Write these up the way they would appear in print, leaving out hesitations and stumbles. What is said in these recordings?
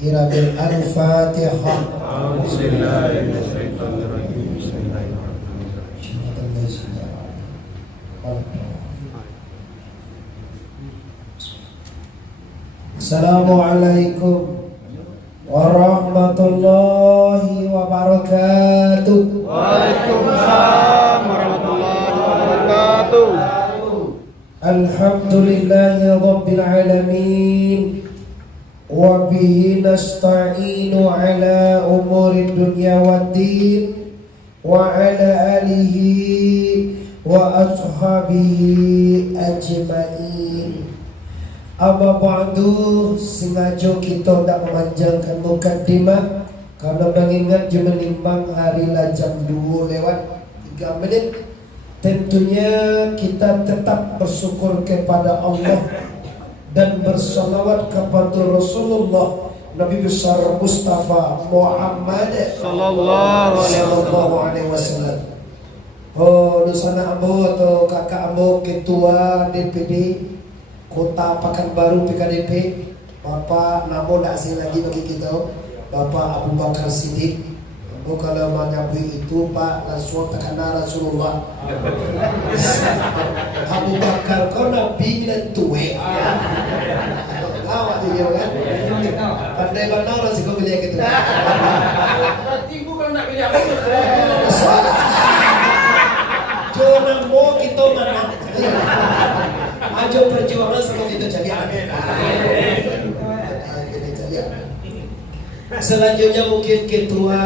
Kira bil al-Fatihah. Assalamualaikum warahmatullahi wabarakatuh. Waalaikumsalam warahmatullahi wabarakatuh. Alhamdulillahi rabbil alamin. Wa bihi nasta'inu ala umuri dunya waddin. Wa ala alihi wa ashabihi ajma'in. Amma ba'du, sengaja kita tak memanjangkan mukaddimah karena mengingat jam menimbang hari lah jam 2 lewat 3 menit. Tentunya kita tetap bersyukur kepada Allah dan bersalawat kepada Rasulullah Nabi besar Mustafa Muhammad sallallahu alaihi wasallam. Oh, dosana ambo atau kakak ambo ketua DPD Kota Pekanbaru PKDP, Bapak namo tak asing lagi bagi kita, Bapak Abu Bakar Siddiq. Oh, kalau menyambui itu Pak langsung terkena Rasulullah. Abu Bakar kau Nabi dan tuwe. Awak dia kan? Pandai mana orang sih kau beli gitu? Ibu kalau nak pilih apa? Jangan mau kita mana? Ajo perjuangan sama kita jadi amin. Selanjutnya mungkin ketua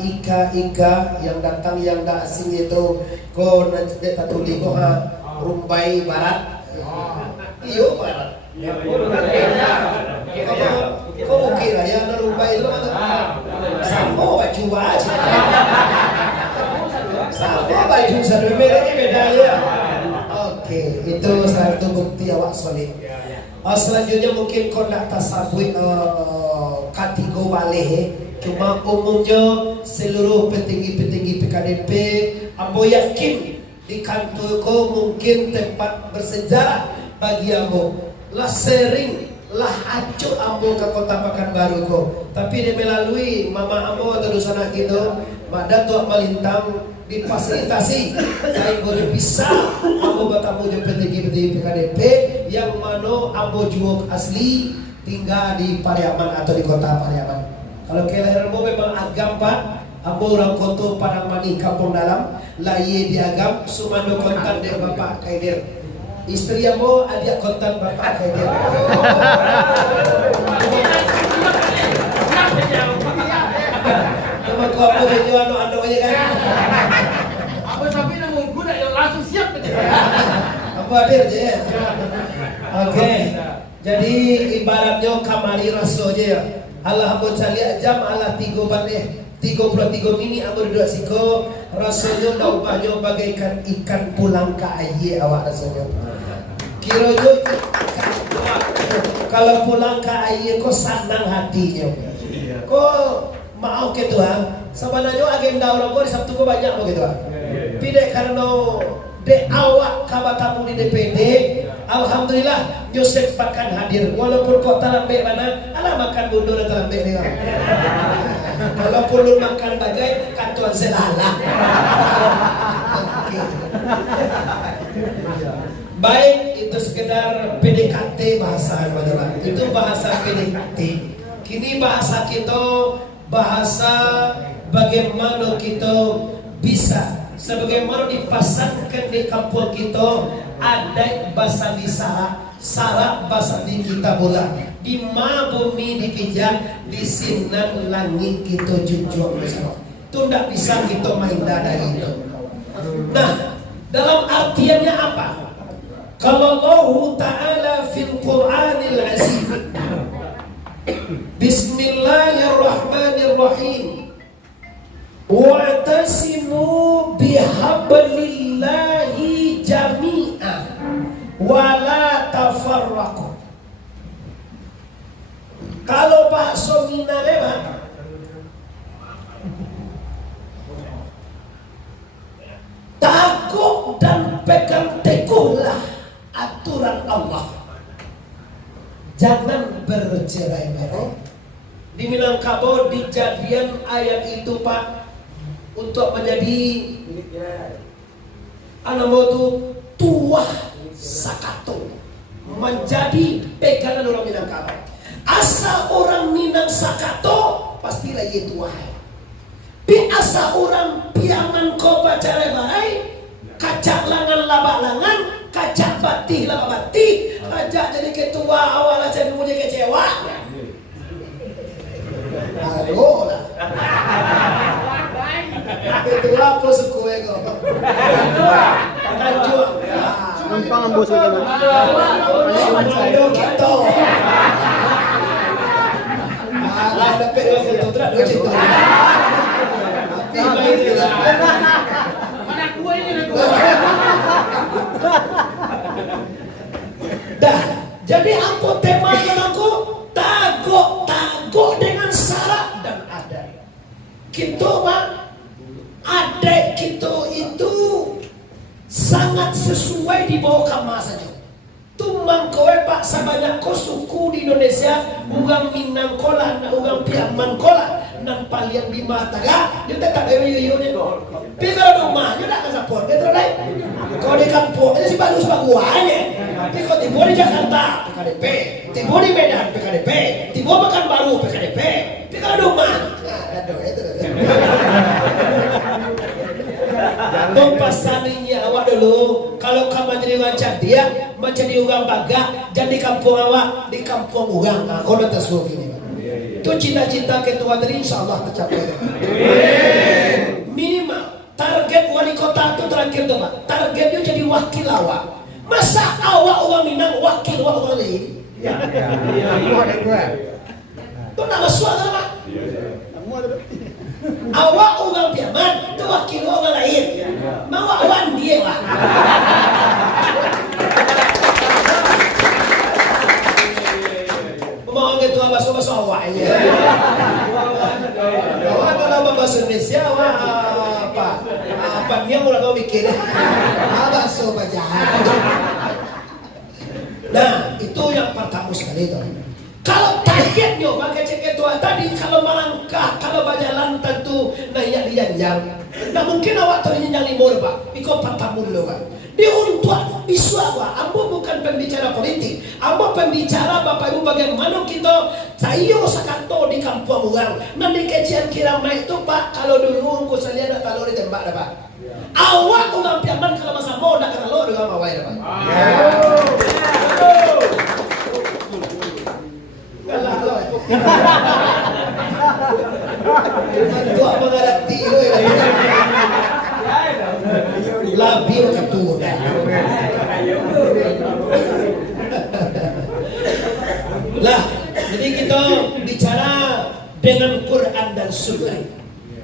Ika yang datang yang tak asing itu ko nanti tatuli ko ha Rumbai Barat. Iyo Barat. Kau kira ya na Rumbai itu sama baju aja. Sama baju satu mereka beda ya. Oke, itu satu bukti awak solid. Selanjutnya mungkin kau nak tasabut katigo waleh. Cuma umumnya seluruh petinggi-petinggi PKDP, ambo yakin di kantor kau mungkin tempat bersejarah bagi ambo. Lah sering lah acuh ambo ke Kota Pekanbaru kau. Tapi dia melalui mama ambo atau dosana gitu, Mak Datuk Malintang difasilitasi saya boleh bisa ambo bertemu dengan petinggi-petinggi PKDP yang mana ambo juga asli tinggal di Pariaman atau di Kota Pariaman. Kalau kelahiran ambo memang agam Pak, ambo orang Kota Padang Mani Kampung Dalam, laye di agam sumando kontan dari Bapak Kaidir. Istri ambo adik kontan Bapak Kaidir. Cuma kau apa itu anu aja kan? Sampai namun guna yang langsung siap aja. Aku hadir aja ya. Oke. Jadi ibaratnya kamari raso aja ya. Allah ampun salia jam ala 3 bandeh 33 mini amur duduk siko rasanya daupanya bagaikan ikan pulang ke air awak rasanya. Kira jo kalau pulang ke air kok senang hatinya. Kok mau ke Tuhan. Sebenarnya agenda orang kok di Sabtu kok banyak begitu. Pide karena de awak kabatamu di DPD, alhamdulillah Yosef bahkan hadir. Walaupun kau terlambat mana, alah makan bundur dan terlambat ni. Walaupun lu makan bagai kantuan selalah. Baik, itu sekedar PDKT bahasa teman-teman. Itu bahasa PDKT. Kini bahasa kita bahasa bagaimana kita bisa sebagaimana dipasangkan di kampung kita ada bahasa di Sara bahasa di kita bola di ma bumi dipijak di sinan langit kita jujur bersama itu tidak bisa kita main dari itu. Nah, dalam artiannya apa? Kalau Allah Ta'ala fil Qur'anil Azim Bismillahirrahmanirrahim wa'tasimu bihablillahi jami'an wa la tafarraqu. Kalau bahasa Minang memang takut dan pegang teguhlah aturan Allah. Jangan bercerai-berai, Di Minangkabau dijadian ayat itu Pak untuk menjadi itu tuah sakato, menjadi pegangan orang Minangkabau. Asal orang Minang sakato pastilah ia tuah. Bi asa orang piaman ko bacare barai, kacak langan labak langan, kacak batih labak batih, kacak jadi ketua awal aja punya kecewa. Aduh lah. Ketua apa suku ego? Kanjua. Gampang ang boso naman. Ayo kita. Ada periode itu tidak ada cerita. Mana kue ini? Dah, jadi apa tema aku? Tagok dengan syarat dan adat. Kita Pak, adat kita itu sangat sesuai di bawah kamar saja. Tumbang kowe Pak sebanyak ko suku di Indonesia, orang Minang kola, orang Piaman kola, nan paling di mata ga, dia tak ada yoyonya. Tapi kalau rumah, dia tak kasapor, dia terlalu. Kalau di kampung, itu sih bagus baguannya. Tapi kalau tiba di Jakarta, PKDP, tiba di Medan, PKDP, tiba Pekanbaru, PKDP. Tapi kalau rumah, aduh itu. Pasaninya awak dulu, kalau kamu jadi macam dia, macam di orang baga, jadi kampung awak, di kampung orang. Nah, kalau tersuruh gini, itu cita-cita ketua dari insya Allah tercapai. Minimal target wali kota itu terakhir tuh Pak. Targetnya jadi wakil awak. Masa awak orang Minang wakil orang lain? Itu nama suara Pak. Awak orang Piaman itu wakil orang lain. Mau awan dia Pak. Mau ketua bahasa awak ya. Awak kalau bahasa Indonesia awak apa dia mulai kau mikir. Bahasa bajahan. Nah itu yang pertama sekali itu. Kalau targetnya bagai ketua tadi, kalau melangkah, kalau berjalan tentu naik di janjang. Nah mungkin awak tahu janjang limur Pak, ikut pertama dulu Pak. Dia untuk isu apa? Ambo bukan pembicara politik, ambo pembicara Bapak Ibu bagaimana kita sayo sakato di kampung orang. Nanti kecian kiramai itu Pak, kalau dulu aku saya lihat talor ditembak dah Pak. Awak orang Piaman kalau masa mau nak talor dengan mawai dah Pak. Itu apa ngerti itu ya? Labil ketua. Lah, jadi kita bicara dengan Quran dan Sunnah.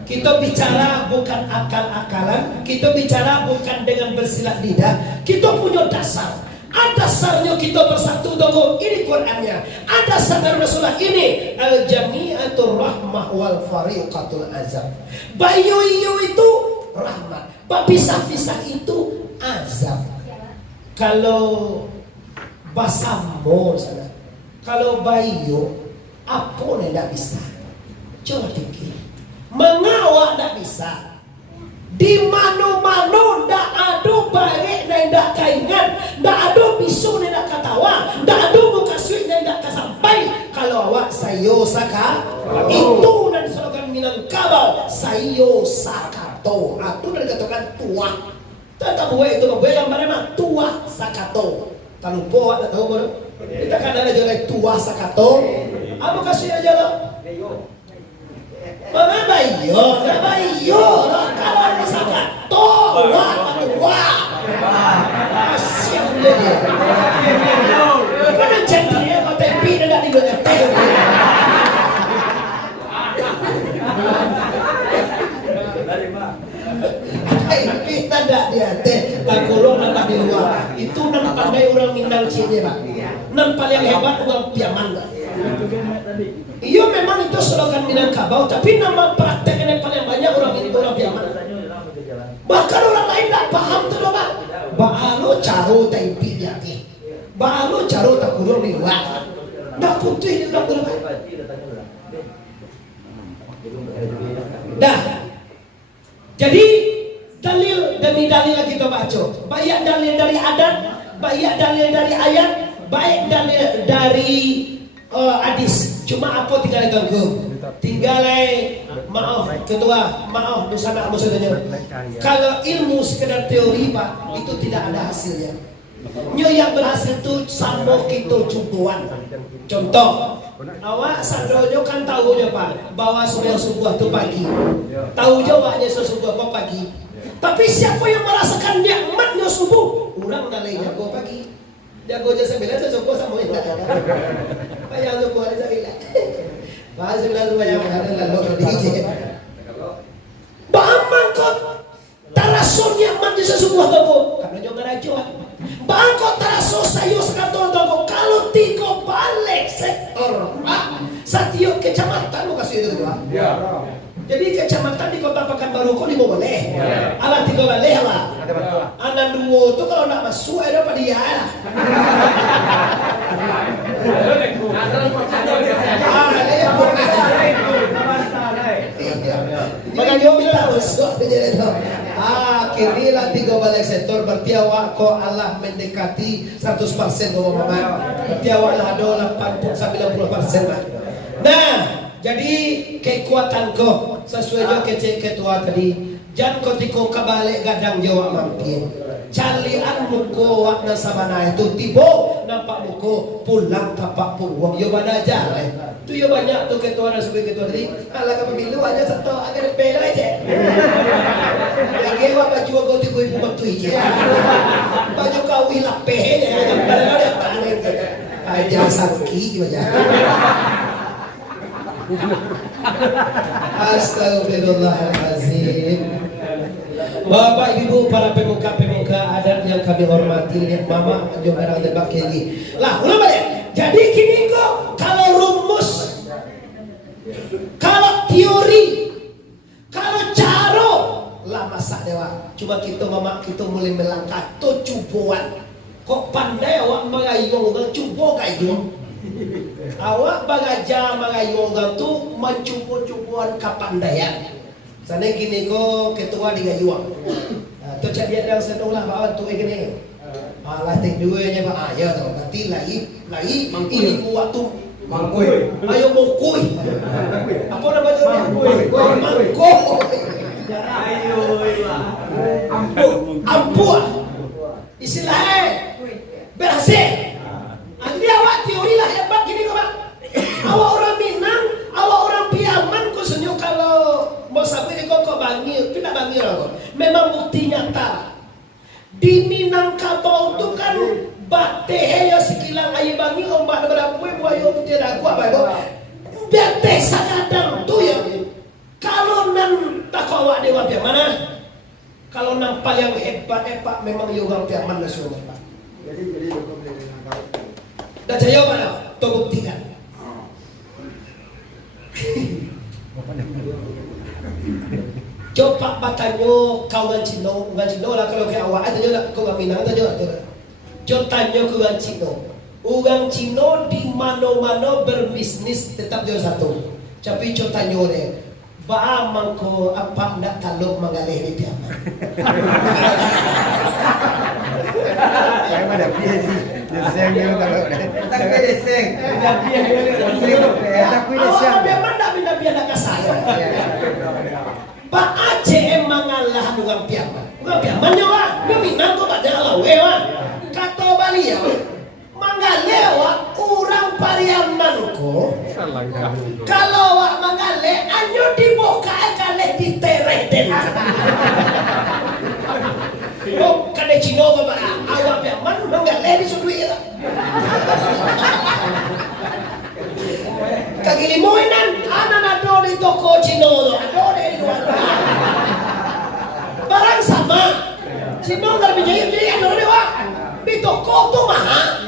Kita bicara bukan akal-akalan, kita bicara bukan dengan bersilat lidah. Kita punya dasar. Ada dasarnya kita bersatu dengan ini Qurannya. Ada dasar Rasulullah ini al-jami'atul rahmah wal fariqatul azab. Bayu itu rahmat, pisah-pisah itu azab. Kalau basambo sana, kalau bayu apa yang tidak bisa? Coba pikir. Mengawak tidak bisa. Di mana-mana ndak ada baik dan ndak kaingan, ndak ada bisu dan ndak katawa, ndak ada muka suit dan ndak kasampai. Kalau awak sayo saka, itu dan slogan Minangkabau sayo sakato. Itu dari katakan tua. Tak buat itu buat gambar mana tua sakato. Kalau buat tak tahu baru. Kita kan ada jalan tua sakato. Apa kasih aja lo? Mana bayo, nggak bayo. Kalau misalkan toa, wah, asyik dia. Mana cantiknya kau tempi dan tak digoyang. Kita tak dia teh, tak kolong dan tak di luar. Itu nan pandai orang Minang Cina Pak. Nan paling hebat orang Piaman Pak. Iya memang itu slogan Minangkabau, tapi nama prakteknya paling banyak orang ini orang Piaman. Bahkan orang lain tak paham tuh Pak. Baalo caro tempi jati, baalo caro tak kurung di luar. Nak putih di luar Pak. Dah. Jadi dalil demi dalil lagi kita baca. Baik dalil dari adat, baik dalil dari ayat, baik dalil dari hadis. Cuma apa tinggal ganggu? Tinggal maaf ketua, maaf dosa nak maksudnya. Kalau ilmu sekedar teori Pak, itu tidak ada hasilnya. Nyo yang berhasil itu sambo kita cubuan. Contoh, awak sadonyo kan tahunya Pak, bahwa sebuah itu pagi. Tahu jawabnya sesubuh kok pagi. Tapi siapa yang merasakan nikmatnya subuh? Orang nalai jago pagi. Jago aja sembilan sesubuh sama itu. Bayang subuh ada sembilan. Bahas sembilan bayang ada lalu DJ. Bahan kok tarason nikmatnya sesubuh kamu. Karena jangan rajuan. Bangko taraso sayo sekantor toko kalau tiko balik sektor setiap kecamatan mau kasih itu dua. Jadi kecamatan di kota Pekanbaru kok di boleh. Alat tiga boleh lah. Anak dua itu kalau nak masuk ada apa dia? Makanya minta masuk jadi itu. Kini nanti kau balik sektor berarti awak kau Allah mendekati 100% kau mama. Berarti awak lah ada 80-90%. Nah, jadi kekuatan kau sesuai dengan kecek ketua tadi. Jangan kau tiko kebalik gadang jawab mampir. Calian muko wak nasabana itu tibo nampak muko pulang tapak pungwang yo mana aja tu yo banyak tu ketua dan sebagai ketua tadi ala ka pemilu aja satu agar bela aja ya gewa baju kau tiku ibu bantu aja baju kau hilap pehe ya kadang-kadang ada tangan aja sakit aja Astagfirullahalazim. Bapak Ibu para pemuka-pemuka adat yang kami hormati, lihat mama juga orang tebak lagi. Lah, ulang balik. Jadi kini kok kalau rumus, kalau teori, kalau caro lah masa dewa. Cuma kita mama kita mulai melangkah to cubuan. Kok pandai awak mengayong orang cubo kayong. Awak bagaja mengayong orang tu mencubu-cubuan kapandaian. Sana gini ko ketua di gayuang. Tu cak dia yang sedang lah bawa tu gini. Lah ting dua nya ba ya tu. Nanti lagi ini buat tu mangkui. Ayo mangkui. Apa nama tu? Mangkui. Ayo ampu. Istilahnya berhasil. Jadi awak teori lah hebat gini kok Pak. Awak orang Minang, awak orang Piaman khususnya kalau mau sampai di Koko Bangir, tidak Bangir kok. Memang bukti nyata. Di Minangkabau itu kan bateh ya sekilang air Bangir ombak berapa buaya putih dagu apa itu. Bateh sakadang tu ya. Kalau nan tak awak dewa dia mana? Kalau nampal yang hebat memang ya orang Piaman nasional Pak. Jadi Dan saya mana? Tuh buktikan. Coba batanyo kau Cino lah kalau ke awak aja lah kau Minang aja lah. Coba tanyo kau Cino. Orang Cino di mana-mana berbisnis tetap dia satu. Tapi coba tanyo deh. Ba mangko apa ndak taluk mengalih di Piaman. saya ada PhD. Deseng dia kalau tak deseng. Tapi Awak Piaman ndak bina nak saya. Pak Aceh emang ngalah dengan Piaman. Dengan Piaman nyawa, dia Minang kok ada lawe wan. Kata Bali ya. Manggale wak orang Pariaman ko. Kalau wak manggale anyo dibuka kale ditereden. Oh, kade Cino ba awak Piaman manggale di sudui ira. Kagilimoinan anak ado di toko Cino ado di luar. Barang sama. Cino nggak bijaya ado dewa. Di toko tuh mahal.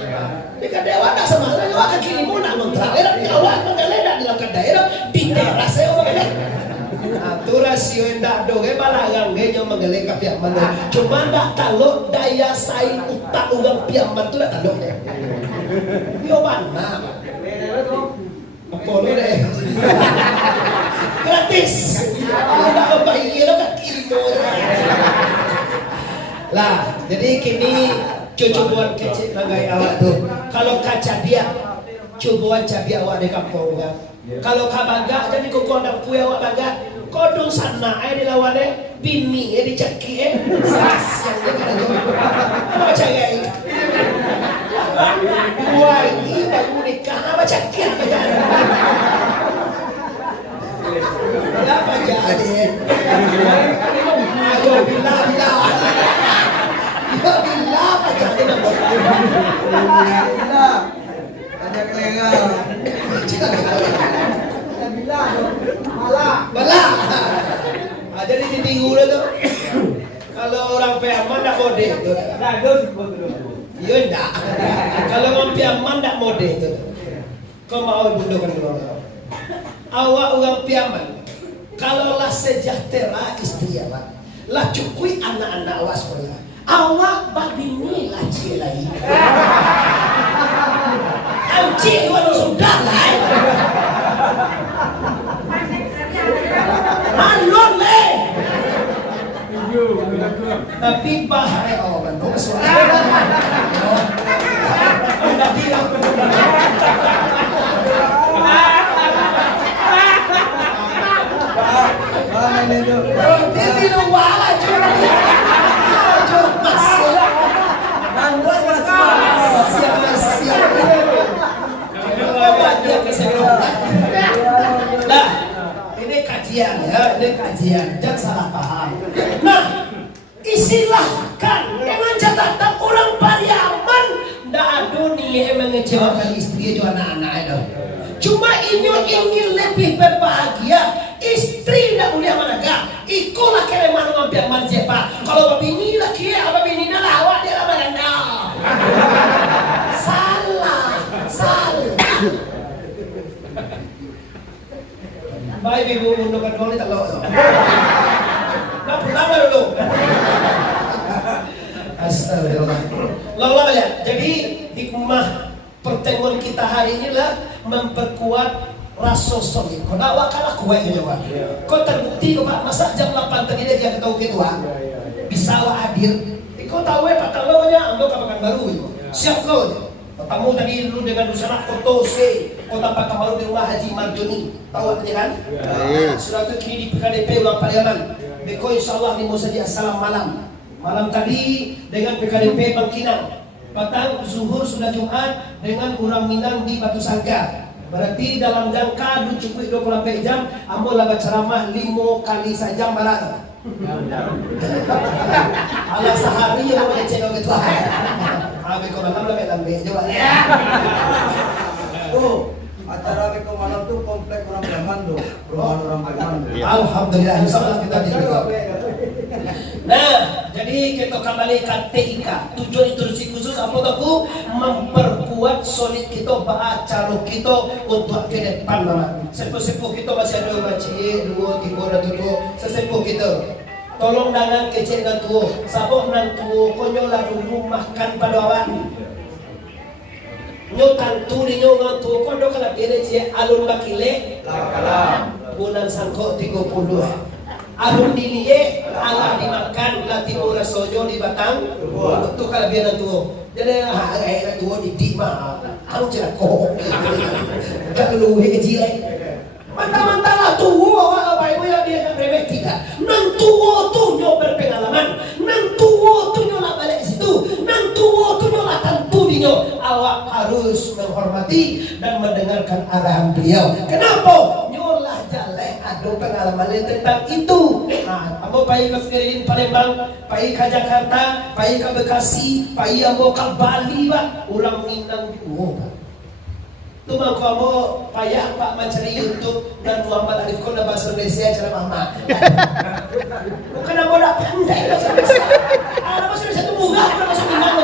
Di kadewa tak sama lagi wah kagilimo nak mentrawera di awak manggale dak di lakan daerah di teras saya manggale. Atu rasio ndak do ge balagang ge nyo manggale ka Piaman. Cuma ndak taluk daya saing utak urang Piaman tu dak taluk. Yo mana? Apa lu deh? Berarti Inggris. Tidak bayi lo kan ilmu. Lah, jadi kini coba kecil nagai awak tuh. Kalau kaca dia, coba cabi awak di kampung kan. Kalau kabaga jadi kau kondang puya awak baga. Kodong sana di lawannya bini dicaki siang dia kada jauh. Apa cagai? Wah ini baru nikah apa caki apa jadi? Apa jadi? Ayo bila. Ya bila apa jadi? Bila. Ada kelengar. Bila dong. Malah. Jadi di minggu tuh. Kalau orang peaman tak mode itu. Iya enggak. Kalau orang peaman tak mode itu. Kau mau bundukan dulu. Awak orang peaman. Kalau lah sejahtera istri awak, lah cukui anak-anak awak sekolah. Awak babini lah cik lagi. Cik walau sudah lah. Manon le. Tapi bahaya awak bandung suara. Anda bilang. Mana itu? Dia bilang wala cuma. Cuma masuk. Bandung masuk. Siap. Dia kesempatan. Nah, ini kajian ya, ini kajian. Jangan salah paham. Nah, istilahkan dengan catatan orang Pariaman ndak ada nih yang mengecewakan istri itu anak-anak itu. Cuma ini ingin lebih berbahagia. Istri ndak boleh managa. Ikulah kere mana ngampir man siapa. Kalau babini lah kia, babini lah awak dia lah mana. Salah. Baik ibu mundukan dulu tak lo. Nak pulang dulu. Astagfirullah. Lalu ya. Jadi hikmah pertemuan kita hari ini lah memperkuat rasa solid. Kau nak kalah kuat je jawab. Kau terbukti kau masa jam 8 tadi dia ketahu ketua. Bisa awak hadir. Kau tahu patah lo nya, ando kapan baru je. Siap kau je. Tamu tadi dulu dengan busana foto kota Pakamaru di rumah Haji Marjoni. Tahu artinya kan? Sudah itu kini di PKDP ulang Pariaman. Beko insyaallah ni mau saja salam malam. Malam tadi dengan PKDP Bangkinang. Petang zuhur sudah Jumat dengan orang Minang di Batu Sangga. Berarti dalam jangka cukup 24 jam ambo lah berceramah 5 kali saja barang. Ala sehari yang mau cek gitu. Abi kau malam lebih lambe coba. Tuh, acara Beko malam tuh komplek orang Preman tuh, perumahan orang Preman. Alhamdulillah, insyaallah kita diterima. Nah, jadi kita kembali ke TIK. Tujuan instruksi khusus apa tahu memperkuat solid kita acara kita untuk ke depan nama. Sepuh-sepuh kita masih ada macam 2, 3 dan 7 sesepuh kita. Tolong jangan kecil dan tua. Sabuk dan tua konyolah dulu makan pada awan. Nyo tantu di nyo ngantu kondo kalau biar je alun bakile bulan sangko 30. Alun diniye Allah dimakan latih ora sojo di batang. Itu kalau biar tua. Jadi hari tua di dima. Aku cerak kok. Jangan luwe kecil. Mantap-mantap lah tua, apa ibu yang dia kan remeh tidak. Nang tua tu nyo berpengalaman, nang tua tu nyo lah balik situ, nang tua tu nyo lah tentu di nyo. Awak harus menghormati dan mendengarkan arahan beliau. Kenapa? Nyo lah jalan ada pengalaman tentang itu. Ambo pai ke Firin Palembang, pai ke Jakarta, pai ke Bekasi, pai ambo ke Bali pak, orang Minang tua. Tumang kamu payah Pak mencari YouTube dan Muhammad Arif Kona bahasa Indonesia cara mama. Bukan aku dah pandai bahasa Indonesia. Bahasa Indonesia itu mudah, bahasa Minang.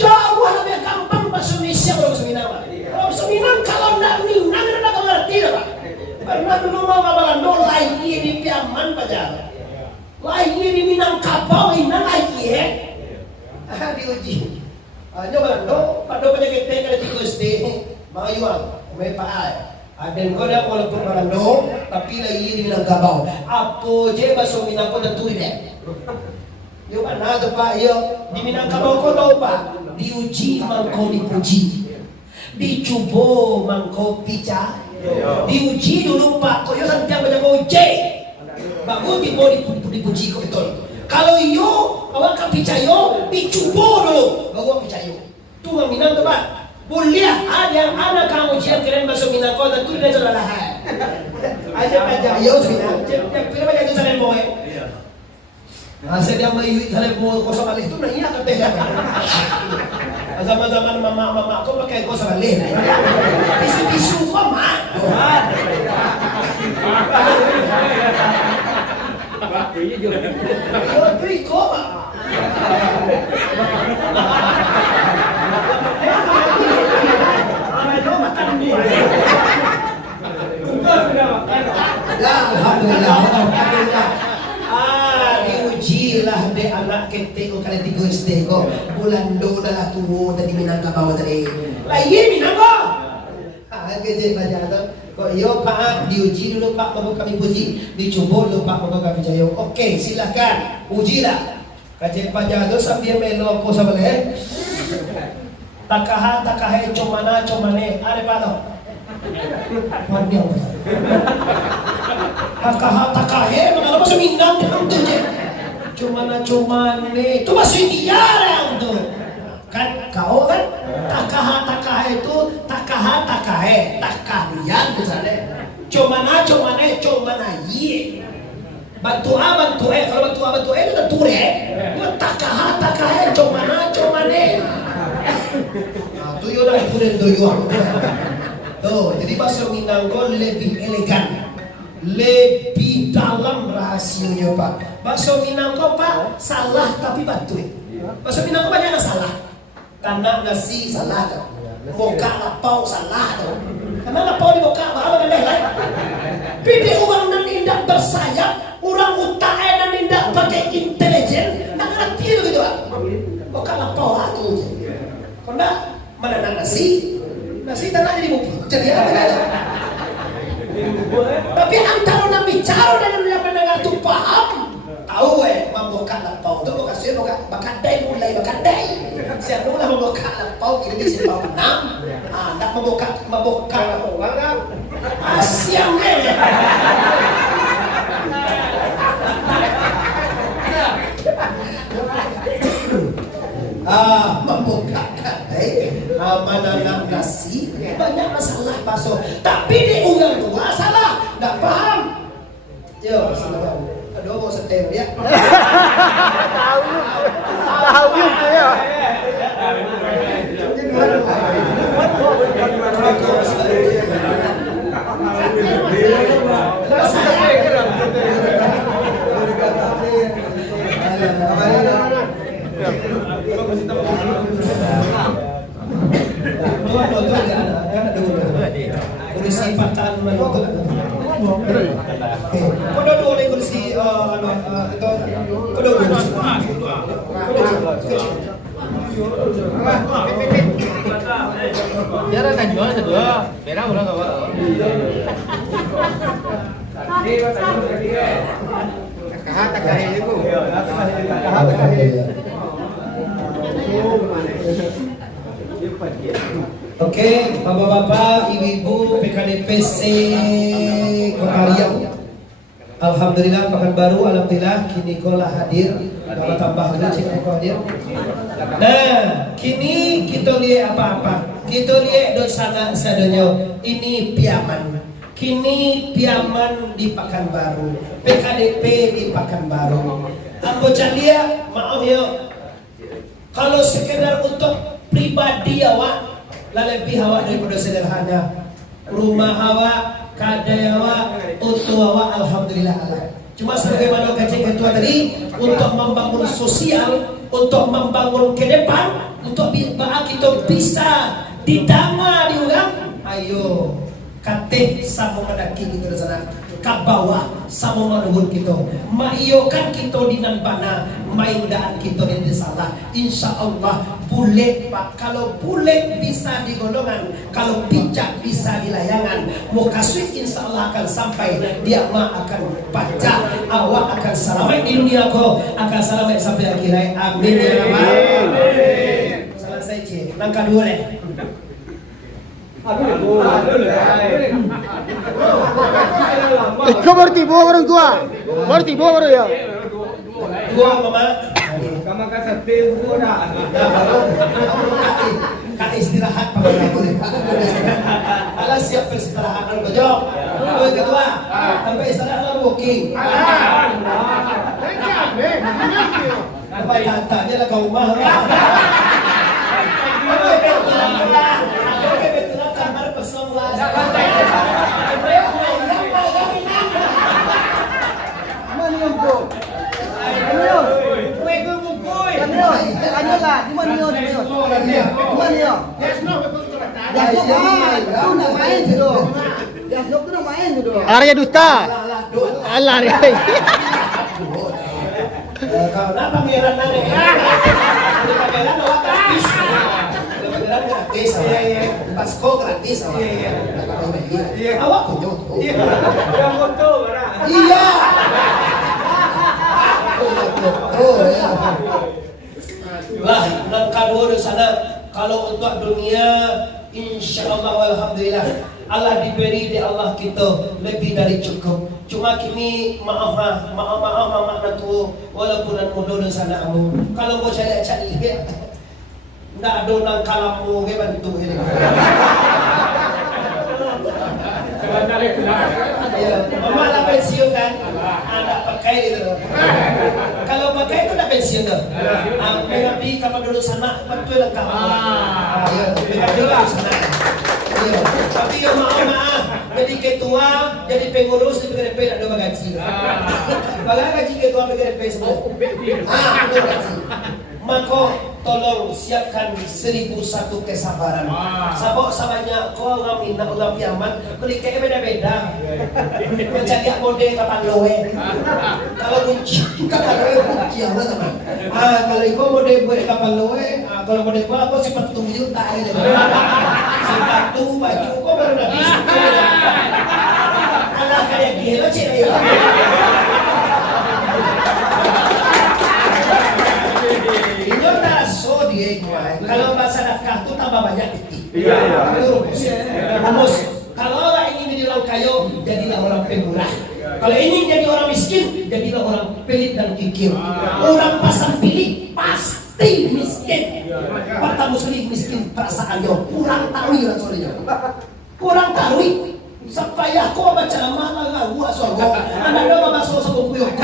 Jauh lebih gampang bahasa Indonesia kalau bahasa Minang. Bahasa Minang kalau nak Minang tidak mengerti Pak. Pernah dulu mau kabarando lagi di Piaman Bajar. Lagi di Minangkabau Minang lagi diuji. Nyo balando, pado penyakit teka di Gusti, mga yuang, may paay. Aden ko na walaupun marandong, tapi lagi bilang gabaw. Apo je baso minako na turi deh. Yung anado pa, yung di Minangkabau ko daw pa, diuji mangko dipuji, dicubo mangko pica, diuji dulu pak, ko yung santiang banyak uji, bago di mo dipuji ko betul. Kalau iyo, awak pica yo, dicubo dulu, bago pica yo. Tu Minang tu pak. Boleh ada yang anak kamu siap keren masuk Minangkabau dan tu dia sudah lahir. Aja aja yo Minang, yang kira banyak tu sana boy. Asal dia mayuit sana boy ko sa malih tu na iya kateh. Zaman-zaman mama ko pakai ko sa malih. Pisu-pisu ko ma. Tuhan. Yo beri ko ma. Alhamdulillah. Diujilah de anak kete ko kali 3 SD ko. Bulan do dah tuwo tadi Minangkabau tadi. Lah iya Minangkabau. Kerja banyak tu. Kok yo Pak diuji dulu Pak, baru kami puji. Dicoba dulu Pak, baru kami jaya. Okey, silakan ujilah. Kerja banyak tu sambil melo ko sabale. Takahe comane are palo. Pandiang. Takahe mengapa masuk Minang tu je. Comane tu masuk India yang tu. Kan kau kan takahe itu takahe takalian tu sana. Comane ye. Bantu kalau bantu itu tenture. Takahe comane. Nah, tu yo dah tulen doyo. Tuh, jadi bahasa Minangkabau lebih elegan, lebih dalam rahasianya Pak. Bahasa Minangkabau Pak salah tapi bantu. Bahasa Minangkabau banyak salah. Karena nasi salah tuh, boka lapau salah tuh. Karena lapau di boka apa kan lain. Pide orang nan indak bersayap, orang utae nan indak pakai intelijen, nak ngerti gitu Pak. Boka lapau aku. Karena mana nasi tanah jadi bukti. Jadi apa aja. Tapi antara nak bicara dengan yang mendengar tu paham. Tahu membuka lapau tu bukan saya buka bakadai mulai bakadai. Saya mula membuka lapau kira di simpang 6. Nak membuka lapau kan. Siang membuka kadai mana nasi banyak masalah baso, tapi di orang tua salah, tak paham. Yo, silakan. Aduh, mau setel ya. Tahu ya. Kursi patan menonton. Kudo dulu kursi itu. Kudo dulu. Biar ada jual sedua, berang orang kawa. Takahe itu. Oke, bapak-bapak, ibu-ibu, PKDPC Kokariau. Alhamdulillah, Pekanbaru, alhamdulillah, kini kolah hadir. Kalau tambah dulu, cik hadir. Nah, kini kita lihat apa-apa. Kita lihat dosa sadonyo. Ini piaman. Kini piaman di Pekanbaru, PKDP di Pekanbaru. Anggota dia, maaf ya. Kalau sekedar untuk pribadi awak, lebih awak daripada sederhana. Rumah awak, kadai awak, utuh awak, alhamdulillah Allah. Cuma sebagaimana gaji ketua tadi, untuk membangun sosial, untuk membangun ke depan, untuk kita bisa didama di orang. Ayo, kateh sama mendaki kita di sana. Ke bawah sama manuhun kita. Maiyokan kita di nanbana, maindaan kita di salah. Insya Allah bulet Pak. Kalau bulet bisa di golongan, kalau bijak bisa di layangan. Mau kasih insya Allah akan sampai, dia mah akan baca, awak akan selamat di dunia, kau akan selamat sampai akhirat. Amin ya Rabbal. Selesai cik. Langkah 2 deh. Ikaw bertibo orang tua. Bertibo baru ya. 2 mama. Kamu kan sepi murah. Kak istirahat Pak. Ala siap peristirahatan bojok. Yang kedua, sampai istirahat booking. Apa tantanya lah kau mah. Kamar pesong lah. Mana yang tu? Ano lah, di mana yun? Di mana yun? Arya duta. Allah Arya. Kalau nak pangeran nang pangeran awak gratis. Pangeran gratis. Pasko gratis awak. Awak kunjung. Yang foto mana? Iya. Oh ya. Lah, langkah 2 di sana. Kalau untuk dunia, insya Allah alhamdulillah, Allah diberi di Allah kita lebih dari cukup. Cuma kini maaf makna tu walaupun dan mudah di sana kamu. Kalau mau cari dia, ndak ada nang kalamu ke bantu ini. Ya, mama lah pensiun kan, ada pakai itu. Kalau pakai itu dah pensiun dah. Mengabdi kapan dulu sana betul lengkap. Ya, mengabdi di sana. Ya, tapi ya maaf. Jadi ketua, jadi pengurus di PGRP ada gaji. Bagaimana gaji ketua PGRP semua? Ada gaji. Maka tolong siapkan 1001 kesabaran. Sabok samanya kau ngamin nak ulang piaman, keliknya beda-beda. Mencari mode kapan loe. Kalau kunci kapan loe kunci apa teman? Kalau ikut mode buat kapan loe, kalau mode buat aku sifat 7 juta aja. Sifat tu baju kau baru dah bisa. Anak kayak gila cewek. Kalau bahasa sedekah itu tambah banyak titik. Rumus. Kalau orang ingin menjadi orang kaya, jadilah orang pemurah. Kalau ingin jadi orang miskin, jadilah orang pelit dan kikir. Orang pasang pilih pasti miskin. Pertama sekali miskin perasaannya kurang tarui rasanya. Kurang tarui. Supaya kau baca nama gua sogo. Anda dah masuk sogo kuyok.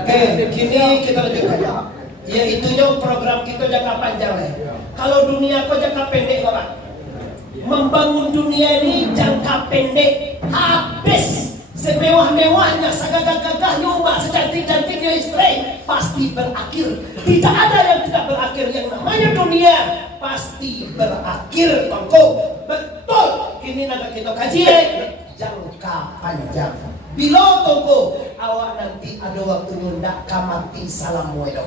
Oke, kini kita lanjutkan. Yaitunya program kita jangka panjang. Kalau dunia kau jangka pendek, Bapak. Membangun dunia ini jangka pendek, habis semewah-mewahnya, segagah-gagahnya umat, secantik-cantiknya istri, pasti berakhir. Tidak ada yang tidak berakhir. Yang namanya dunia pasti berakhir, Tongko. Betul. Kini nak kita kaji jangka panjang. Bila Tongko, awak nanti ada waktu nundak kamati salam wedo.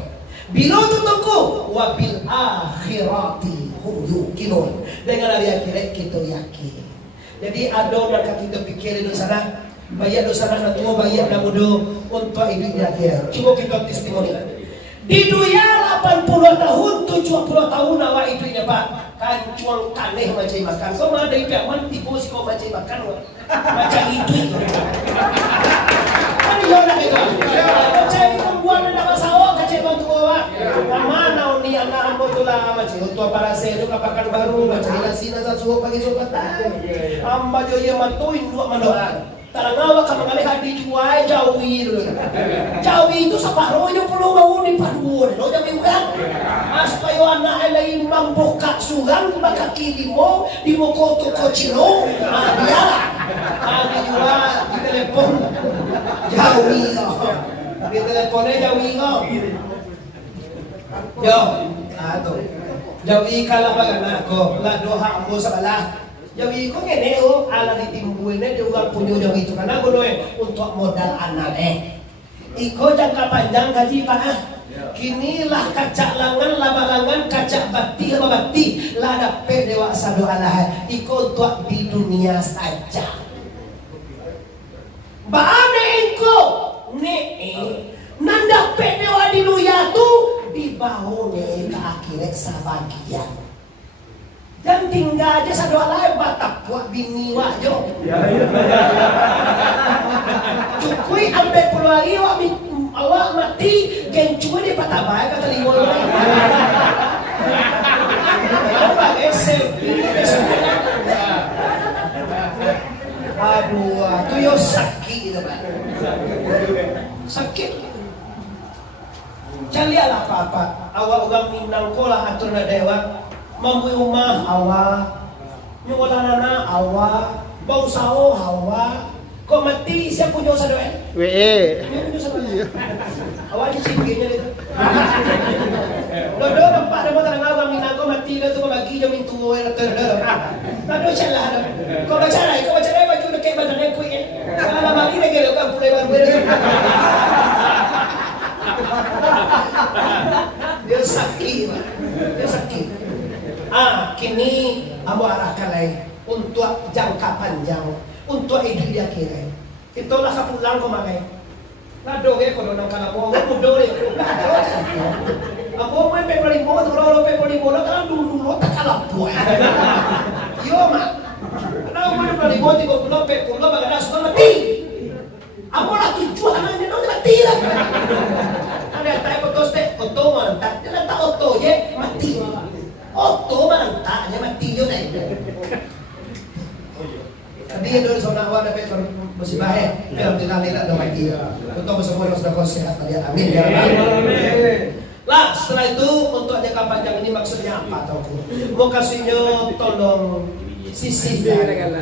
Bila tu Tongko, wabil akhirati hum yuqinun. Dengan hari akhirat kita yakin. Jadi ada yang kita pikirin di sana, bayar di sana tua, bayar dah muda untuk hidup di akhirat. Cuba kita testimoni. Di dunia 80 tahun, 70 tahun awak hidupnya Pak. Kancuang kaneh macam makan. Kau mana dari piaman tipu si kau macam makan macam hidup. Kan dia nak itu. Macam perempuan nak masalah kacau bantu awak. Mana ni anak ambo tu lah macam untuk para seru kapakan baru macam nasi nasa suhu pagi sobat. Amba jo ia matuin dua mandoan. Tarangawa ka mga hadi juway Jawi dulu. Jawi itu separuh yung pulo mau di paduon. No jawi ulang. Mas kayo anak ay lain mambuka sugan makakili mo di mo koto kochiro. Dia. Hadi juway di telepon. Jawi ko. Di teleponnya Jawi ko. Yo, ato. Jawi ka lang anak ko. La doha mo sa bala. Jawi ko ngene ala ditimbuin juga punya jawi itu karena gue untuk modal anak iko jangka panjang gaji pak kinilah kacak langan labalangan kacak bakti apa bakti lada dewasa doa lah iko untuk di dunia saja baane iko nanda dewa di dunia tu dibawa ke akhirat sabagian. Dan tinggal aja sadua lain batak buat bini wajo. Cukui ambil peluang awak mati gen cuma di patabai kata limo. Apa aduh, tu yo sakit itu pak. Sakit. Jangan lihatlah apa-apa. Awak ugang Minang kolah atur na dewa. Mampu rumah awak, nyuruh anak awak, bau sao awak, kok mati siapa punya usaha doa? Awak dicipinnya itu. Dodo nampak ada motor ngawang minang kau mati dah tu kau bagi jamin tua yang terdodo. Dodo celah. Kau baca baju dah kayak badan aku ni. Kalau bagi lagi lo kau pulai baru. Dia sakit, dia sakit. Kini amo arahkan lain untuk jangka panjang, untuk hidup dia kira. Itulah kapulang ko magay. Nado ke kono nang kana mo mudo re. Amo mo pe mo duro pe mo kan dulu tak kalah buai. Yo ma. Ana mo pe mo ti ko pe bagada suka mati. Amo la tujuan ane no mati lah. Ada tay ko toste oto man tak dia tak oto je mati. Oto mantaknya mati yo dai. Tadi dulu sana awak dapat musibah dalam tindakan ada mati. Untuk semua yang sudah sehat kalian amin ya amin. Lah setelah itu untuk jangka panjang ini maksudnya apa tahu? Mau kasihnya tolong sisihkan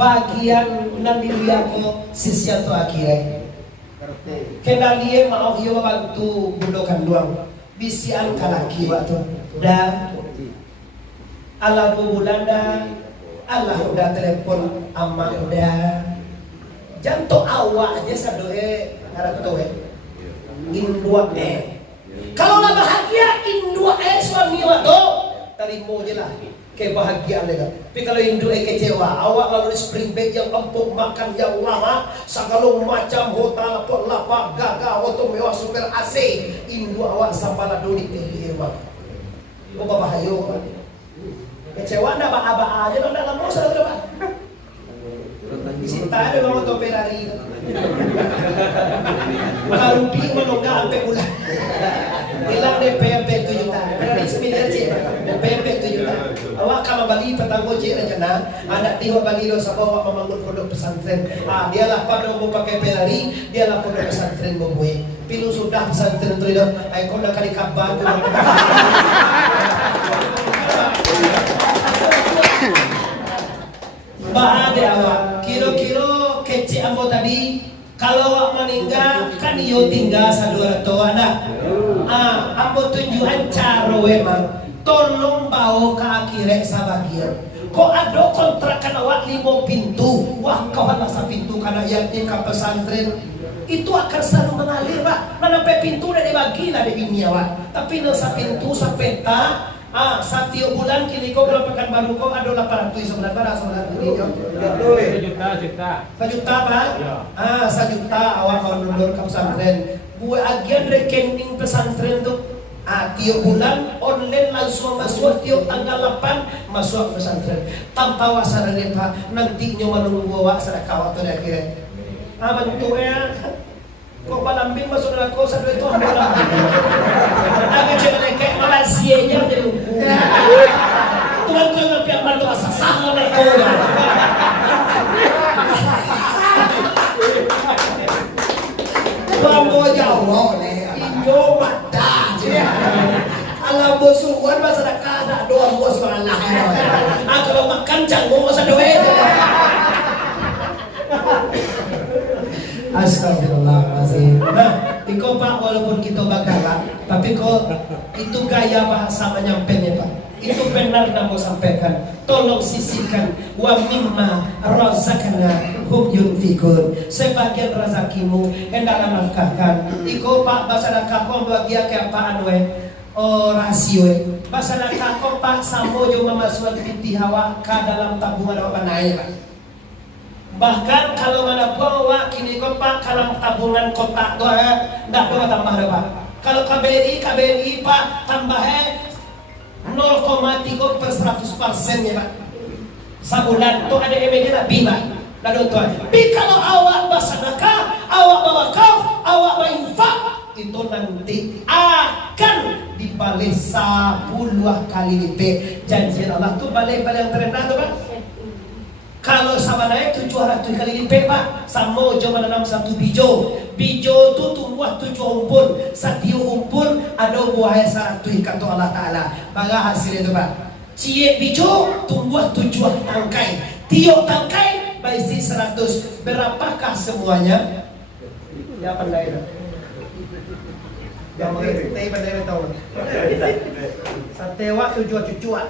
bagian nan diriako sisian tu akhirnya. Kendali mau yo bantu budokan doang. Bisian kalaki waktu dan Allah bulanda Allah udah telepon amma udah janto awak aja sadoe harap toe indua kalau lah bahagia indua suami waktu terima je lah kebahagiaan dia. Tapi kalau induk kecewa, awak lalu spring bed yang empuk makan yang lama, segala macam hotel lapak gagah auto mewah super AC, induk awak sampala doni tinggi irma. Kau bahayo. Kecewa ndak ba aja ndak lama sudah Pak. Disinta ada mau to Ferrari. Marudi menunggu sampai bulan. Hilang DP 7 juta. Ferrari 9 juta. DP 7 juta. Awak kama bali petanggo je rencana, anak tiwa bali lo sa bawa membangun pondok pesantren. Dialah pada mau pakai Ferrari, dialah pondok pesantren mau buat. Pilu sudah pesantren tu itu, ai kau nak kali kabar. Bahade awak, kilo-kilo kecil ambo tadi. Kalau awak meninggal, kan iyo tinggal sadua tua anak. Ambo tunjukan cara memang. Tolong bawa ke akhirat sabagian. Kok ada kontrakan awak 5 pintu, wah kawan masa pintu karena yang di pesantren itu akan selalu mengalir Pak. Mana pintu udah dibagi lah di bini awak. Tapi nasa pintu sampai tak. Setiap bulan kini kau berapa pekan baru kau ada 800 sebulan barang sebulan ini jo. Juta. 1 juta Pak. 1 juta awak mau mundur ke pesantren. Buat agian rekening pesantren tuh. Tiap bulan online langsung masuk tiap tanggal 8 masuk pesantren. Tanpa wasaran dia Pak. Nantinya menunggu awak sedekah waktu akhirnya. Bentuknya kok balambing masuk dalam kau satu itu ambil lambing. Agak cuma kayak Malaysia-nya jadi umum. Tuhan tuh nggak pian bantu asal salah mereka. Jawa nih. Inyo mata. Alam bosuan masa nak kada doa bos Allah. Kalau makan jangan masa doa. Astagfirullahaladzim. Nah, iko Pak, walaupun kita bakalan, tapi kok itu gaya bahasa menyampaikannya Pak. Itu benar yang mau sampaikan. Tolong sisihkan wa mimma razaqna hum yunfikun. Sebagian rezekimu hendaklah nafkahkan. Iko Pak bahasa nakakon bagia ke apaan we? Oh rasio bahasa nakakon Pak samo jo memasukkan titik hawa ke dalam tabungan apa naik Pak. Bahkan kalau mana bawa kini kok Pak kalau tabungan kotak doa ndak doa tambah doa Pak. Kalau KBRI Pak tambah 0,3 per 100% ya Pak. Sabulan tuh ada MD lah bima. Lalu tuh. Tapi kalau awak bersedekah, awak berwakaf, awak berinfak, itu nanti akan dibalas 10 kali lipat. Janji Allah tuh balik yang terendah tuh Pak. Kalau sama naik 700 kali lipat Pak. Sama jo menanam satu bijo. Bijo tu tumbuh 7 umpun. Satu umpun ada buah 100 kata Allah Ta'ala. Baga hasil itu Pak. Cie bijo tumbuh 7 tangkai. Tiap tangkai berisi 100. Berapakah semuanya? Ya pandai dah. Yang mengerti pandai tahu. Satewa 7 cucuak.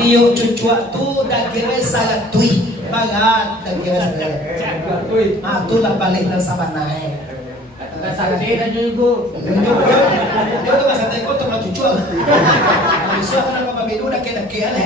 Dia cucuak tu dah kira sangat tui. Bangat dah kira sangat. Ah tu lah balik nang sabanai. Sakit aja ibu. Dia tu masa teko tu mah cucuak. Bisa kan apa minum dah kira kira.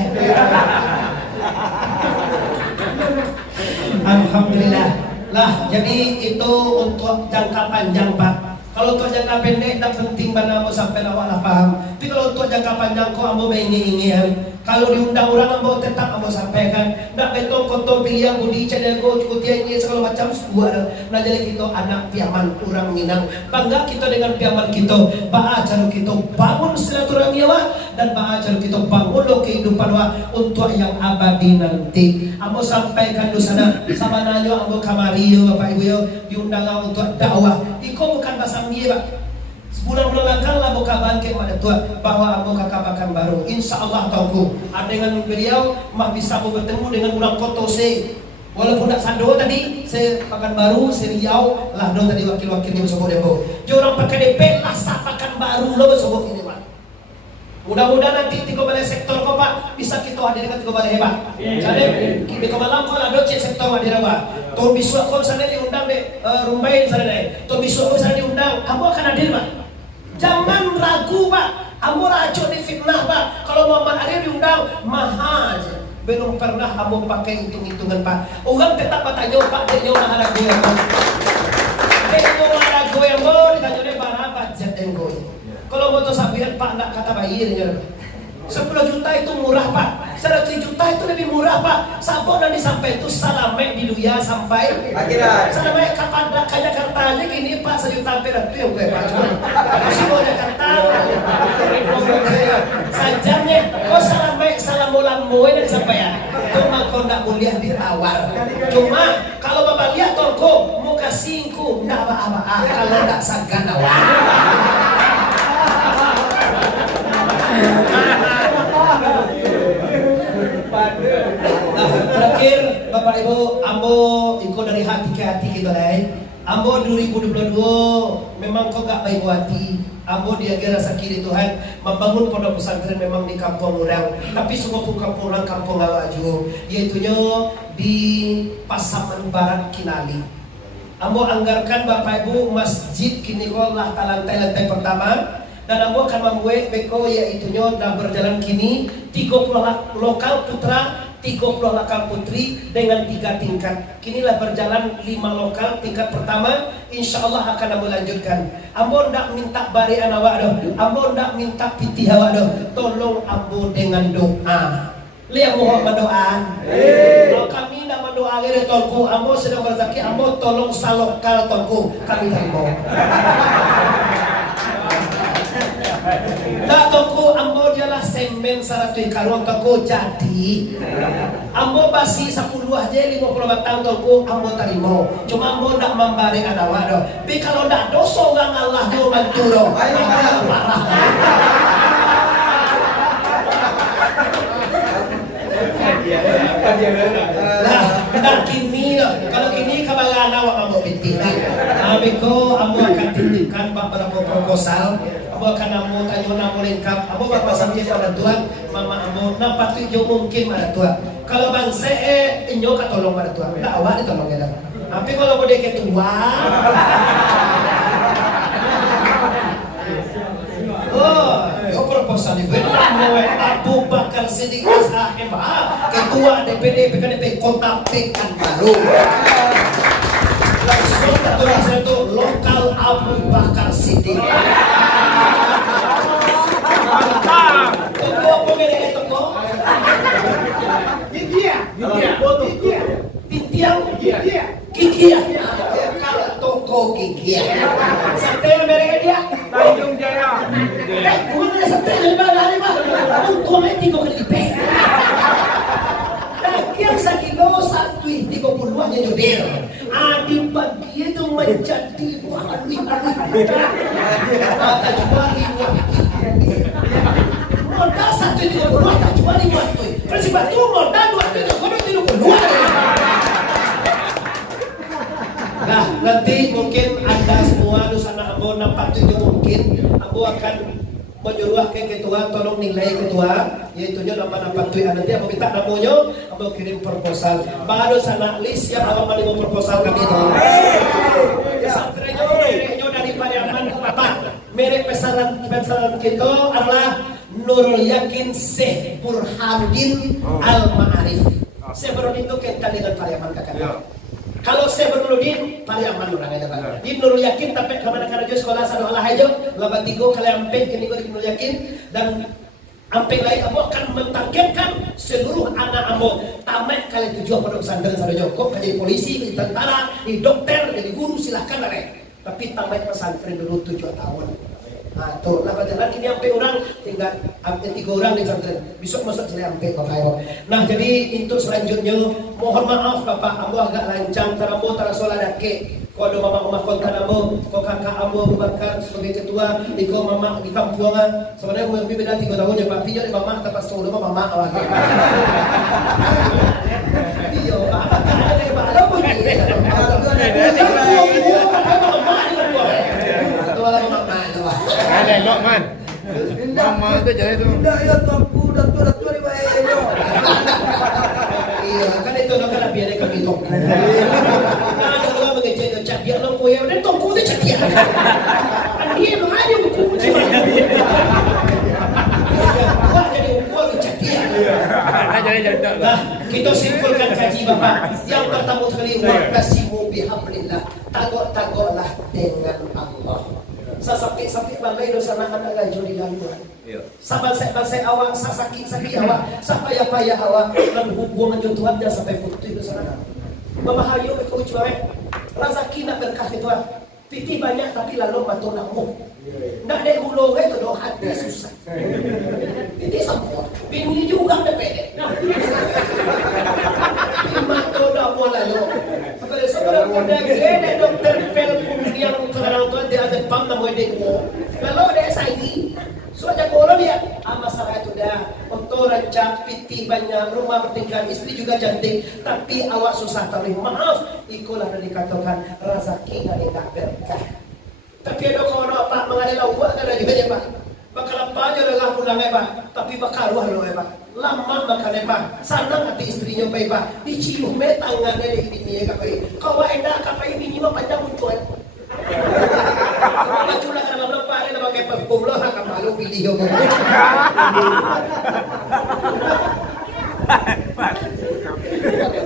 Alhamdulillah. Lah, jadi itu untuk jangka panjang Pak. Kalau untuk jangka pendek tak penting mana mau sampai awak lah paham. Tapi kalau untuk jangka panjang kau ambo ingin-ingin. Kalau diundang orang ambo tetap ambo sampaikan. Nak betul kotor pilihan budi cenderung cukup tiangnya segala macam sebuah. Nah jadi kita anak piaman orang Minang. Bangga kita dengan piaman kita. Ba'a cara kita bangun silaturahmi awak dan ba'a cara kita bangun lo kehidupan awak untuk yang abadi nanti. Ambo sampaikan di sana sama nanyo ambo kamari yo Bapak Ibu yo diundang untuk dakwah. Iko bukan bahasa dia Pak. Sebulan-bulan langkang lah buka bangkit pada tua bahwa ambo kakabakan baru. Insya Allah tauku. Dengan beliau mah bisa bertemu dengan ulang koto se. Walaupun tak sando tadi, saya pakan baru, saya Riau, lah do tadi wakil-wakilnya bersama dia bo. Jorang pakai DP, asa pakan baru lo bersama ini Pak. Mudah-mudahan nanti tiga balai sektor kau Pak bisa kita hadirkan tiga balai hebat. Jadi kita malam kau lah do cek sektor hadir Pak. Tahun besok kau sana diundang deh, rumbain sana deh. Tahun besok kau sana diundang, ambo akan hadir Pak. Jangan ragu Pak, ambo racun di fitnah Pak. Kalau Muhammad Arif diundang, mahal. Belum pernah ambo pakai hitung-hitungan Pak. Orang tetap bertanya Pak, dia nyoba ragu yang Pak. Dia nyoba ragu yang Pak, ditanya dia berapa jet yang Pak. Kalau motor sabian Pak nak kata bayi dia 10 juta itu murah Pak. 100 juta itu lebih murah Pak. Sabon dan disampai itu salamek di dunia sampai akhirat. Salamek kapan ke Jakarta aja gini Pak 1 juta hampir itu yang gue Pak. Masih mau Jakarta. Sajarnya kau salamek salamulambo ini disampaikan. Cuma kau nak mulia ditawar. Cuma kalau Bapak lihat toko muka singku ndak apa-apa kalau ndak sagan awak. Terakhir Bapak Ibu, ambo ikut dari hati ke hati kita lain. Ambo 2022 memang kau gak baik hati. Ambo diajar rasa kiri Tuhan membangun pondok pesantren memang di kampung orang. Tapi semua pun kampung orang kampung awak juga. Yaitunya di Pasaman Barat Kinali. Ambo anggarkan Bapak Ibu masjid kini kau lah lantai pertama. Dan ambo akan membuat beko yaitunya dah berjalan kini 30 lokal putra 30 lokal putri dengan 3 tingkat. Kinilah berjalan 5 lokal tingkat pertama. Insya Allah akan ambo lanjutkan. Ambo ndak minta bari awak doh. Ambo ndak minta pitih awak doh. Tolong ambo dengan doa. Lihat Muhammad doa. Kalau kami nak mendoa dari tolku, ambo sedang berzaki. Ambo tolong salokal tolku. Kami terima. Tak toko ambo dialah semen saratui karuang toko jadi. Ambo basi 10 aja 50 batang toko ambo tarimo. Cuma ambo ndak membari adawa do. Tapi kalau ndak doso ngang Allah do manturo. Parah. Nah kini kalau kini kabagana wa ambo bintihan. Abi ko ambo akan tindikan beberapa proposal. Ambo akan ambo tanyo lengkap. Ambo berpasang dia pada Tuhan. Mama ambo nampak tujuh mungkin pada Tuhan. Kalau bangsa inyo katolong pada Tuhan. Ndak awak ditolong kita. Tapi kalau boleh ketua. Oh, yo proposal ibu Abu Bakar Siddiq SHMH ketua DPD PKDP Kota Pekanbaru. Langsung ketua satu lokal Abu Bakar Siddiq. Toko apa mereka toko? Tintiang. Gigia. Kalau toko gigia. Sampai mereka dia. Tanjung Jaya. Bukan ada sampai hari pak. Untuk tiga kali lipat. Yang sekilo 130 aja jodoh. Adi pagi itu menjadi wali. Mata juali modal 130 tak juali waktu. Persibatu modal 230. Nah nanti mungkin anda semua di sana ambo nampak tujuh mungkin ambo akan menyuruh ke ketua tolong nilai ketua yaitu nampak tujuh nanti ambo minta namanya ambo kirim proposal baru sana list yang awal mau proposal kami itu pesantrennya mereknya dari Pariaman apa merek pesanan kita adalah Nurul Yakin Syekh Burhanuddin Al-Ma'arif. Saya baru itu kita dengan Pariaman kakak. Kalau saya Burhanuddin Pariaman orangnya kan. Di Nurul Yakin tapi kemana karena jo sekolah sana Allah aja laban tigo kalian ampe kini gue di Nurul Yakin dan ampe lain kamu akan mentargetkan seluruh anak kamu tamat kalian tujuan pada pesantren sana Joko jadi polisi, jadi tentara, jadi dokter, jadi guru silahkan lah. Tapi tamat pesantren dulu 7 tahun. Nah tuh, lapan jalan ini sampai orang tinggal 3 orang di pesantren. Besok masuk sini sampai Bapak. Nah jadi itu selanjutnya mohon maaf Bapak, ambo agak lancang tarambo tarasola dake. Kalau mama rumah kontan ambo, kau kakak ambo Abu Bakar sebagai ketua, iko mama di kampungan. Sebenarnya gue lebih beda 3 tahun ya Pak. Dia di mama tapi solo mama awak. Iya, Pak. Ada Pak, ada pun. Ada lok man. Mama tu jadi tu. Enggak ya tuanku, dah tua ni baik yo. Iya, kan itu nak kena biar kami tongku. Nah, kalau mengecek cak biar lo kowe dan tongku tu cak dia. Dia no ada buku. Buat jadi buku cak dia. Jadi tak. Nah, kita simpulkan kaji Bapak. Yang pertama sekali waqtasimu bihamdillah. Tagok-tagoklah dengan Allah. Sakit-sakit balai dosa anak anak jodi laluan. Saban-saban awak, sakit-sakit awak, sapaya-paya awak, dan hubungan jodohan dia sampai putus dosa anak. Memahayau ke ucuai, rezeki nak berkah itu. Piti banyak tapi lalu matu namu. Ndak ada gulung itu doh hati susah. Piti semua, bini juga depede. Matu namu lalu. Sebenarnya muda gede dokter pel yang sekarang tuan dia ada pam namu dia ko. Kalau dia saiki, sudah kalau dia masalah itu dah. Untuk rancak piti banyak rumah bertingkat istri juga cantik, tapi awak susah tapi maaf, ikulah yang dikatakan rezeki dari tak berkah. Tapi ada kawan Pak mengalir awak ada juga ya Pak. Bakal apa aja dah pulangnya Pak, tapi bakal luar loh Pak. Lama bakal Pak, senang hati istrinya Pak. Dicium tangannya dari bini Pak. Kau enak kapai bini mah panjang muncul. Baju lah karena lepas ni nak pakai parfum lah, akan malu video mo.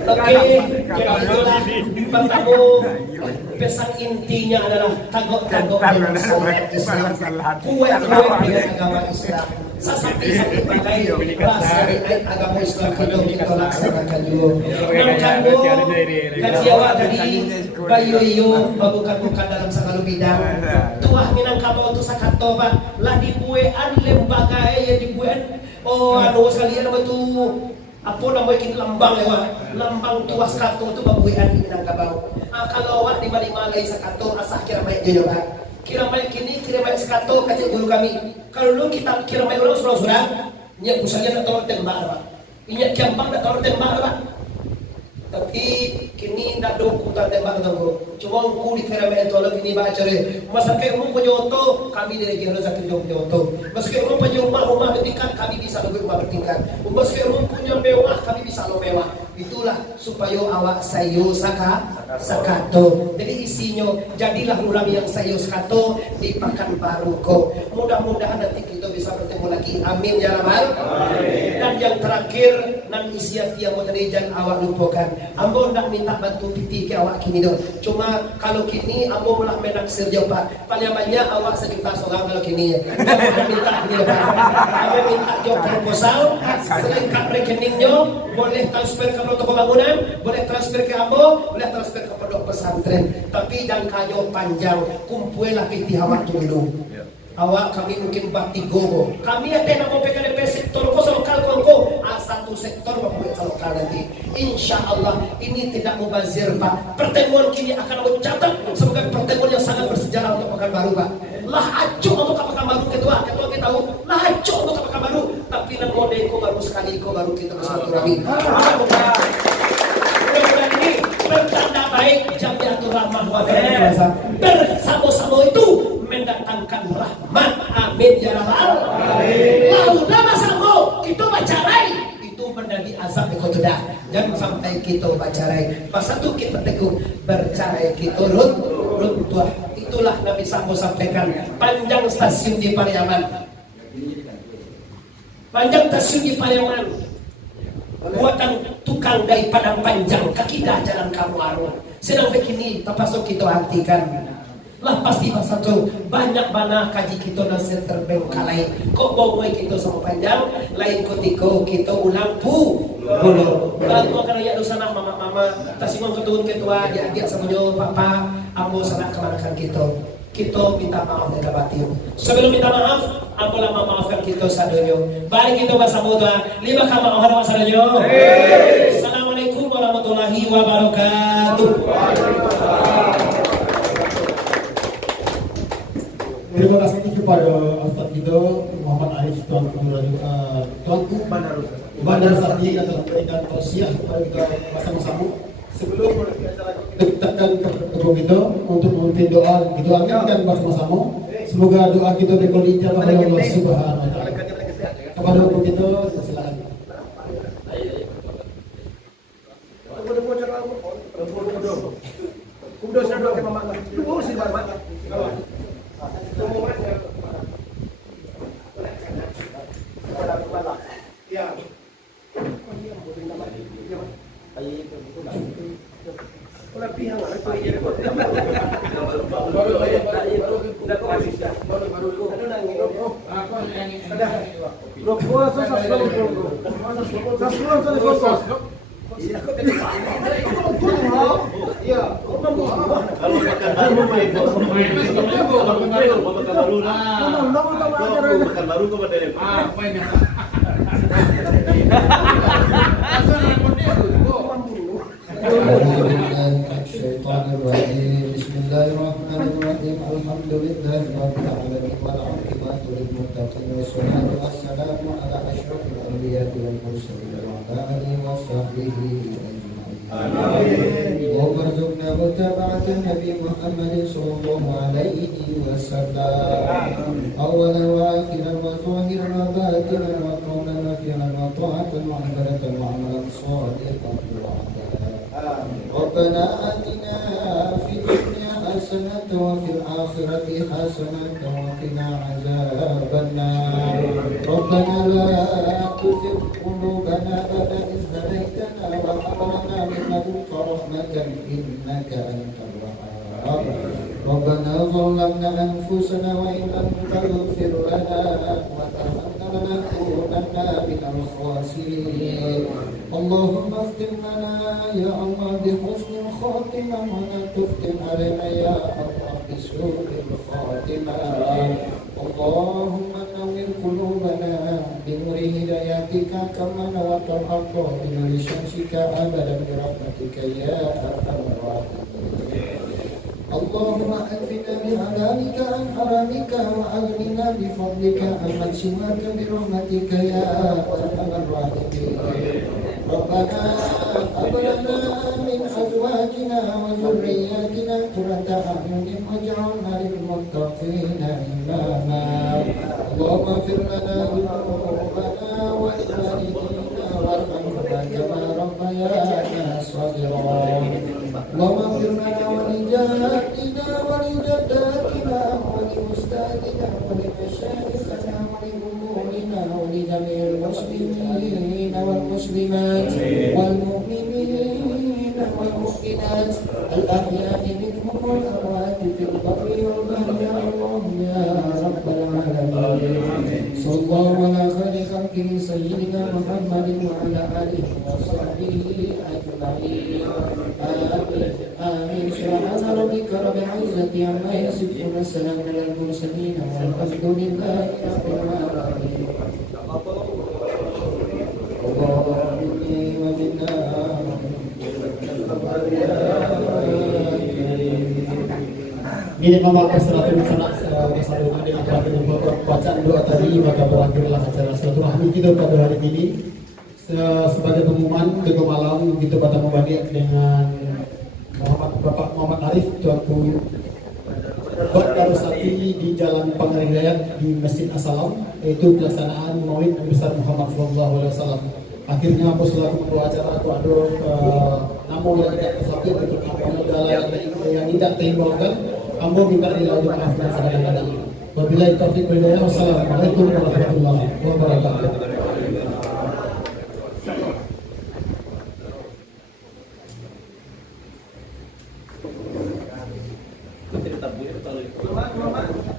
Oke, jadi itulah pertama pesan intinya adalah tagok-tagok dengan syariat Islam, kuat-kuat dengan agama Islam. Sasakit-sakit pakai bahasa dengan agama Islam kita laksanakan juga. Dan kamu kaji awak tadi bayu-yu bukan dalam segala bidang. Tuah minang kamu tu sakato Pak, lah dibuean lembaga yang dibuean Oh, anu sekalian nama itu apa namanya kini lambang lewat lambang tuas kato itu babuian di Minangkabau. Kalau awak di Malay sakato asah kira baik je pak. Kira baik kini kira baik sakato kata guru kami. Kalau dulu kita kira baik orang surau-surau, nyak pusatnya tak tahu tembak pak. Inyak gampang tak tahu tembak pak. Tapi kini tidak ada ukuran tembak tunggu. Cuma aku di kerabat itu lagi ni baca deh. Masa ke rumah punya oto, kami dari Giro Zakir punya oto. Masa ke rumah punya rumah bertingkat, kami bisa lebih rumah bertingkat. Masa ke rumah punya mewah, kami bisa lo mewah. Itulah supaya awak sayo sakato. Jadi isinya jadilah ulang yang sayo sakato di Pekanbaru ko. Mudah-mudahan nanti kita bisa bertemu lagi. Amin ya rabbal. Dan yang terakhir nan isiat dia mau tadi jangan awak lupakan. Ambo nak minta bantu piti ke awak kini dong. Cuma kalau kini ambo malah menaksir jauh pak. Paling banyak awak sejuta seorang kalau kini ya. Ambo minta ini pak. Ambo minta jauh proposal. Selengkap rekeningnya boleh transfer ke protokol bangunan, boleh transfer ke ambo, boleh transfer ke pondok pesantren. Tapi jangkanya panjang. Kumpulah piti awak dulu. Awak kami mungkin bakti gogo. Kami ada nak mau PKDP sektor ko lokal ko satu sektor bapak lokal nanti. Insya Allah ini tidak mubazir pak. Pertemuan kini akan mencatat sebagai pertemuan yang sangat bersejarah untuk Pekanbaru pak. Lah acuh untuk Pekanbaru ketua kita tahu. Lah acuh untuk Pekanbaru. Tapi nak mode ko baru sekali ko baru kita bersilaturahmi. Mudah-mudahan ini bertanda baik Jamiatul Rahmah wa bersama-sama itu mendatangkan rahmat. Amin ya rabbal alamin. Lalu nama sanggo kita bacarai itu menjadi azab kau tidak. Jangan sampai kita bacarai. Pas satu kita teguh bercarai kita rut tua. Itulah Nabi Sanggo sampaikan panjang stasiun di Pariaman. Panjang stasiun di Pariaman. Buatan tukang dari Padang Panjang kakidah jalan kamu arwah. Sedang begini terpasuk kita artikan. Lah pasti masa tu banyak mana kaji kita nasir terbengkalai. Kok bawa kita sama panjang lain ketika kita ulang bulu. Kalau kau kena ya dosa nak mama tasimang ketun ketua dia semuanya papa ambo sana kemanakan kita. Kita minta maaf dengan batin. Sebelum minta maaf, ambo lah memaafkan kita sadonyo. Baik kita bersama doa. Lima kama orang sadonyo. Assalamualaikum warahmatullahi wabarakatuh. Terima kasih kepada Ustaz kita Muhammad Arif Tuanku Bandar Sati yang telah memberikan tausiah kepada kita bersama-sama. Sebelum dekatkan kepada kita untuk memimpin doa, kita aminkan bersama-sama. Semoga doa kita dijabah oleh Allah Subhanahu wa taala. Kepada kita silakan. Bismillahirrahmanirrahim. Alhamdulillah rabbil alamin wal 'aqibatu lil muttaqin wassalatu wassalamu ala asyrafil anbiya'i wal mursalin wa ala alihi wa sahbihi ajma'in. Warzuqna mutaba'atan Nabi Muhammad sallallahu alaihi wasallam. Awalan wa akhiran wa zahiran wa batinan wa qawlan wa fi'lan wa ta'atan wa ibadatan wa amalan shalihan wa ربنا آتنا في الدنيا حسنة وفي الآخرة حسنة وقنا عذاب النار ربنا لا تزغ قلوبنا بعد إذ هديتنا وهب لنا من لدنك رحمة إنك أنت الوهاب ربنا ظلمنا أنفسنا وإن لم تغفر لنا وترحمنا لنكونن من الخاسرين اللهم اختم لنا يا الله بحسن الخاتمة ولا تختم علينا يا الله بسوء الخاتمة اللهم نور قلوبنا بنور بهدايتك كما نورت الحق بنور شمسك أبدا برحمتك يا أرحم الراحمين. اللهم أكفنا بحلالك عن حرامك وأغننا بفضلك عمن سواك برحمتك يا أرحم الراحمين. ربنا هب لنا من أزواجنا وذرياتنا قرة أعين واجعلنا للمتقين إماما. اللهم اغفر لنا ذنوبنا ولوالدينا وارحمنا كما ربيانا صغيرا. اللهم اغفر لنا ولجدنا ولجداتنا ولأستاذنا ولمشايخنا ولأمورنا ولجميع المسلمين والمسلمات والمؤمنين والمؤمنات الأحياء منهم والأموات في البر والبحر اللهم يا رب العالمين. صلى الله على خير خلقه سيدنا محمد وعلى آله وصحبه أجمعين. آمين. سبحان ربك رب العزة عما يصفون السلام على المرسلين والحمد لله رب العالمين. اللهم ومنا Ini mama perseratus sanak bersama dengan bacaan doa tadi, maka berakhirlah acara silaturahmi kita pada hari ini. Sebagai pengumuman di malam kita pada membanding dengan Bapak Muhammad Arif Tuanku Dr. Sati di Jalan Pangeran Hidayat di Masjid As-Salam, yaitu pelaksanaan Maulid Nabi besar Muhammad SAW. Akhirnya aku selaku pembawa acara aku ada namun yang tidak tersabit untuk apa yang tidak diimbaukan. Ambo minta dilanjut maaf dan kadang-kadang. Wabillahi taufiq wal hidayah. Wassalamualaikum warahmatullahi wabarakatuh. Kita tak boleh tahu.